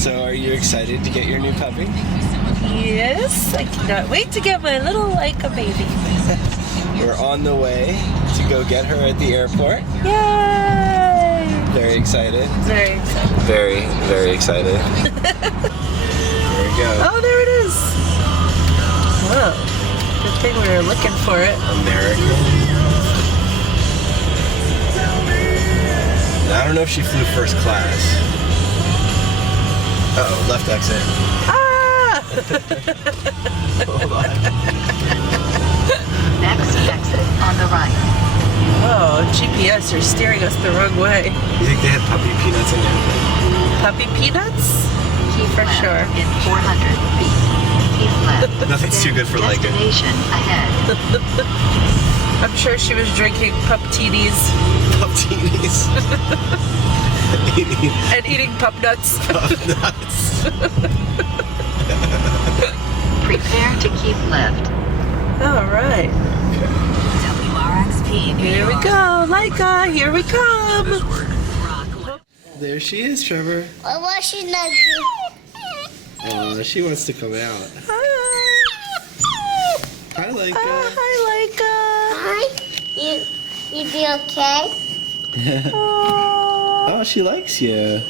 So are you excited to get your new puppy? Yes, I cannot wait to get my little Laika baby. We're on the way to go get her at the airport. Yay! Very excited. Very excited. Very, very excited. There we go. Oh, there it is. Whoa. Good thing we were looking for it. American. I don't know if she flew first class. Uh-oh, left exit. Ah! Hold on. Next exit on the right. Oh, GPS, you're steering us the wrong way. You think they had puppy peanuts in there? Puppy peanuts? Keep For left sure. in 400 feet. Keep left. Nothing's too good for Laika. Destination ahead. I'm sure she was drinking puptinis Puptinis. Eating and eating pup nuts. pup nuts. Prepare to keep left. All right. WRXP. Here we go, Laika. Here we come. There she is, Trevor. Why she's not Oh, she wants to come out. Hi. Hi, Laika. Hi, Laika. Hi. You be okay? Oh, she likes you.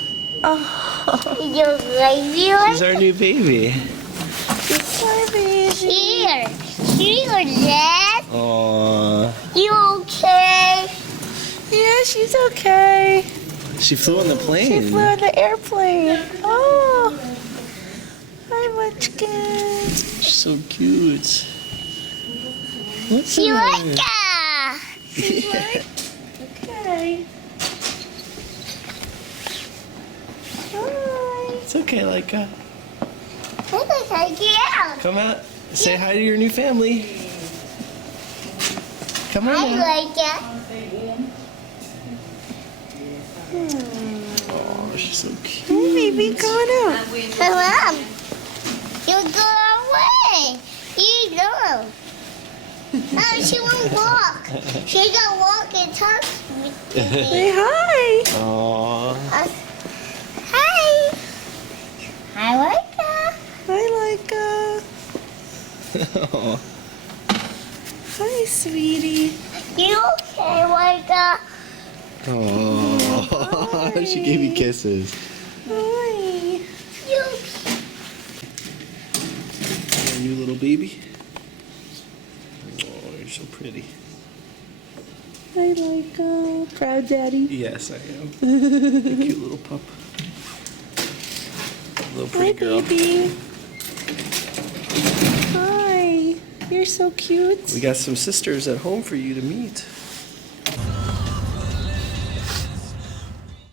Oh, You baby? She's our new baby. hi, baby. Here. Here, Dad. Aww. You okay? Yeah, she's okay. She flew on the She plane. flew on the airplane. Oh, hi, Munchkin. She's so cute. What's You up? like that? Okay. Hi. It's okay, Laika. Look at her get out. Come out. Say hi to your new family. Come on I out. like it. Oh, she's so cute. Hey, baby, come on out. Come on. You go away. You go. No, she won't walk. She can walk and talk to me. Say hi. Aww. Hi. I like that. Hi, Laika. Hi, sweetie. You okay, Wicca? Oh, she gave you kisses. Hi. You Our new little baby. Oh, you're so pretty. Hi, Laika. Proud daddy. Yes, I am. Cute little pup. Little Hi, pretty girl. baby. Hi. You're so cute. We got some sisters at home for you to meet.